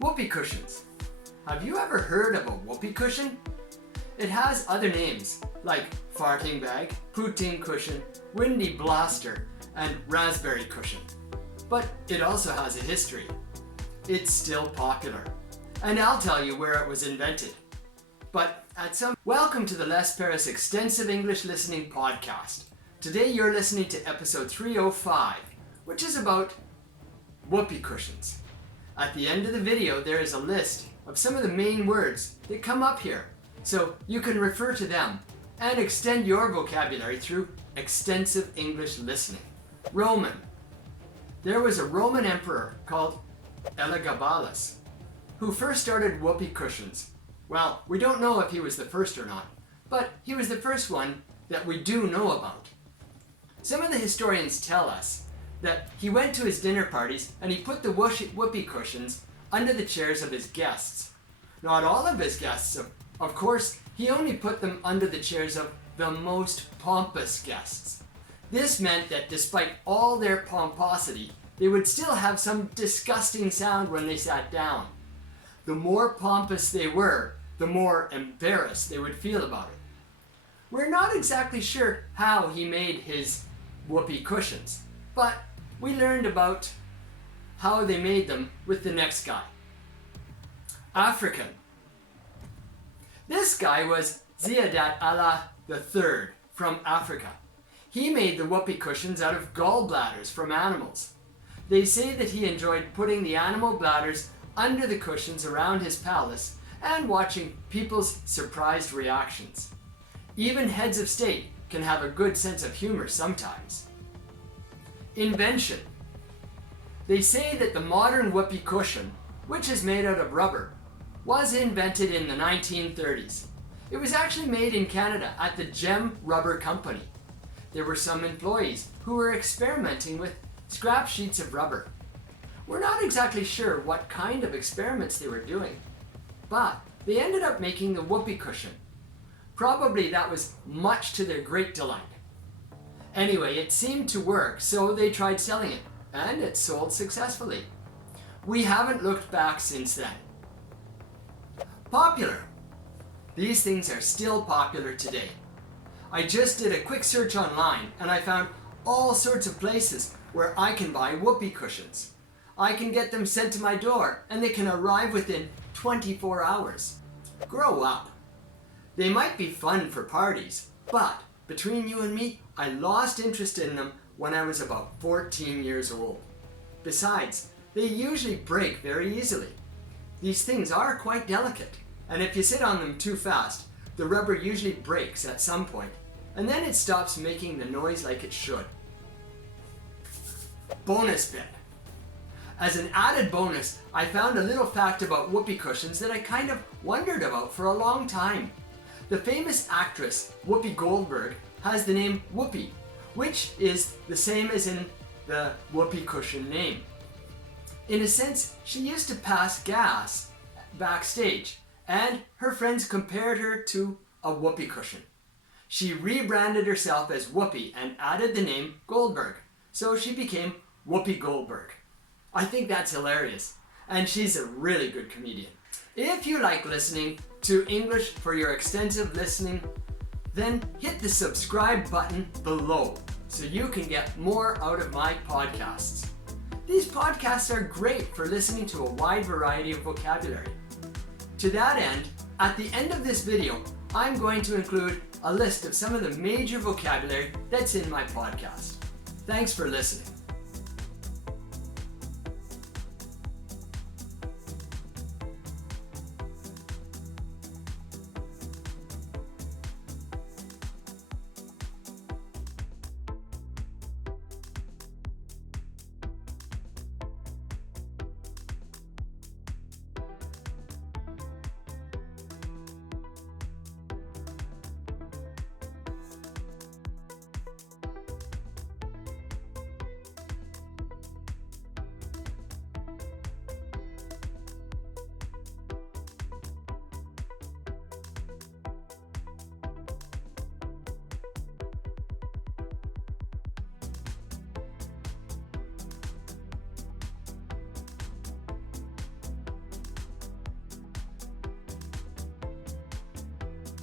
Whoopee cushions. Have you ever heard of a whoopee cushion? It has other names like farting bag, poutine cushion, windy blaster, and raspberry cushion. But it also has a history. It's still popular. And I'll tell you where it was invented. Welcome to the Les Paris Extensive English Listening Podcast. Today you're listening to episode 305, which is about whoopee cushions. At the end of the video, there is a list of some of the main words that come up here, so you can refer to them and extend your vocabulary through extensive English listening. Roman. There was a Roman emperor called Elagabalus who first started whoopee cushions. Well, we don't know if he was the first or not, but he was the first one that we do know about. Some of the historians tell us that he went to his dinner parties and he put the whoopee cushions under the chairs of his guests. Not all of his guests, of course, he only put them under the chairs of the most pompous guests. This meant that despite all their pomposity, they would still have some disgusting sound when they sat down. The more pompous they were, the more embarrassed they would feel about it. We're not exactly sure how he made his whoopee cushions, but we learned about how they made them with the next guy. African. This guy was Ziyadat Allah III from Africa. He made the whoopee cushions out of gallbladders from animals. They say that he enjoyed putting the animal bladders under the cushions around his palace and watching people's surprised reactions. Even heads of state can have a good sense of humor sometimes. Invention. They say that the modern whoopee cushion, which is made out of rubber, was invented in the 1930s. It was actually made in Canada at the Gem Rubber Company. There were some employees who were experimenting with scrap sheets of rubber. We're not exactly sure what kind of experiments they were doing, but they ended up making the whoopee cushion. Probably that was much to their great delight. Anyway, it seemed to work, so they tried selling it, and it sold successfully. We haven't looked back since then. Popular. These things are still popular today. I just did a quick search online and I found all sorts of places where I can buy whoopee cushions. I can get them sent to my door and they can arrive within 24 hours. Grow up. They might be fun for parties, but between you and me, I lost interest in them when I was about 14 years old. Besides, they usually break very easily. These things are quite delicate, and if you sit on them too fast, the rubber usually breaks at some point, and then it stops making the noise like it should. Bonus bit. As an added bonus, I found a little fact about whoopee cushions that I kind of wondered about for a long time. The famous actress Whoopi Goldberg has the name Whoopi, which is the same as in the whoopee cushion name. In a sense, she used to pass gas backstage, and her friends compared her to a whoopee cushion. She rebranded herself as Whoopi and added the name Goldberg, so she became Whoopi Goldberg. I think that's hilarious, and she's a really good comedian. If you like listening to English for your extensive listening, then hit the subscribe button below so you can get more out of my podcasts. These podcasts are great for listening to a wide variety of vocabulary. To that end, at the end of this video, I'm going to include a list of some of the major vocabulary that's in my podcast. Thanks for listening.